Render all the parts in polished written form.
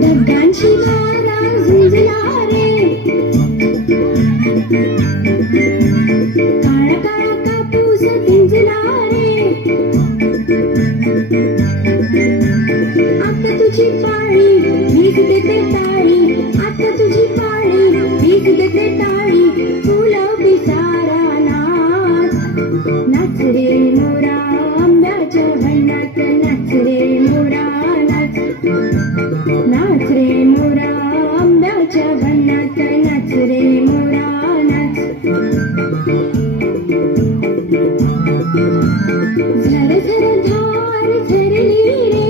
ढगांची वारा झुंजला रे, काळा काळा कापूस भिंजला रे. आता तुझी पाळी वीज देते टाळी, आता तुझी पाळी वीज देते टाळी. फुलं पिसारा नाच, नाच रे मोरा आंब्याच्या वनात, नाच रे मोरा नाच. नाच रे मोरा आंब्याच्या वनात, नाच रे मोरा नाच. झर झर धार झरली रे,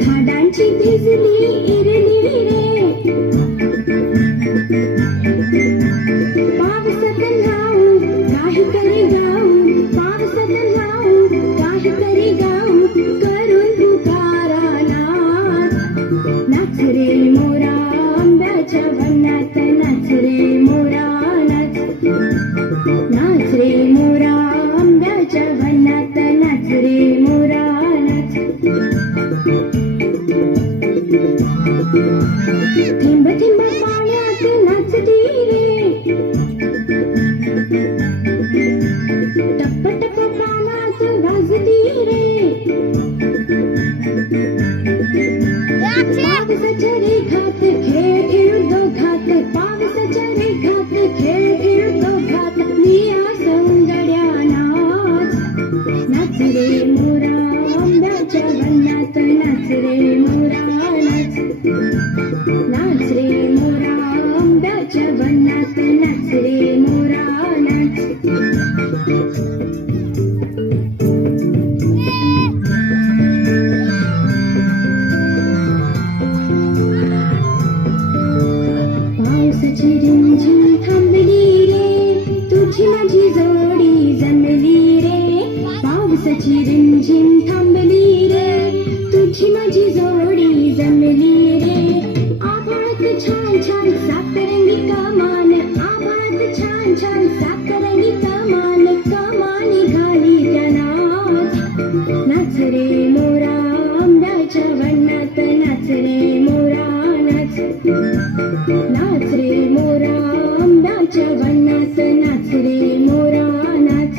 झाडांची भिजली इरली रे. पावसात न्हाऊ काहीतरी गाऊ, पावसात न्हाऊ काहीतरी गाऊ. करून पुकारा नाच, नाच रे मोरा आंब्याच्या वनात, नाच रे मोरा नाच. नाच रे मोरा आंब्याच्या वनात, नाच रे मोरा नाच. थेंब थेंब पाण्यात नाचती रे, टप्प टप्प कानात वाजती रे. पावसाच्या रेघात खेळ खेळ दोघात, पावसाच्या रेघात खेळ खेळ दोघात. निया सौंदर्या नाच, नाच रे मोरा आंब्याच्या वनात, नाच रे मोरा नाच. नाच रे मोरा आंब्याच्या वनात, नाच रे मोरा नाच. पावसाची रिमझिम थांबली रे, तुझी माझी जोडी जमली रे. पावसाची रिमझिम थांबली रे, तुझी माझी जोडी जमली रे. आभाळात छान छान सातरंगी कमान, आभाळात छान छान सातरंगी कमान. कमानी घाली त्या नाच, नाच रे मोरा आंब्याच्या वनात, नाच रे मोरा नाच. नाच रे मोरा आंब्याच्या वनात, नाच रे मोरा नाच.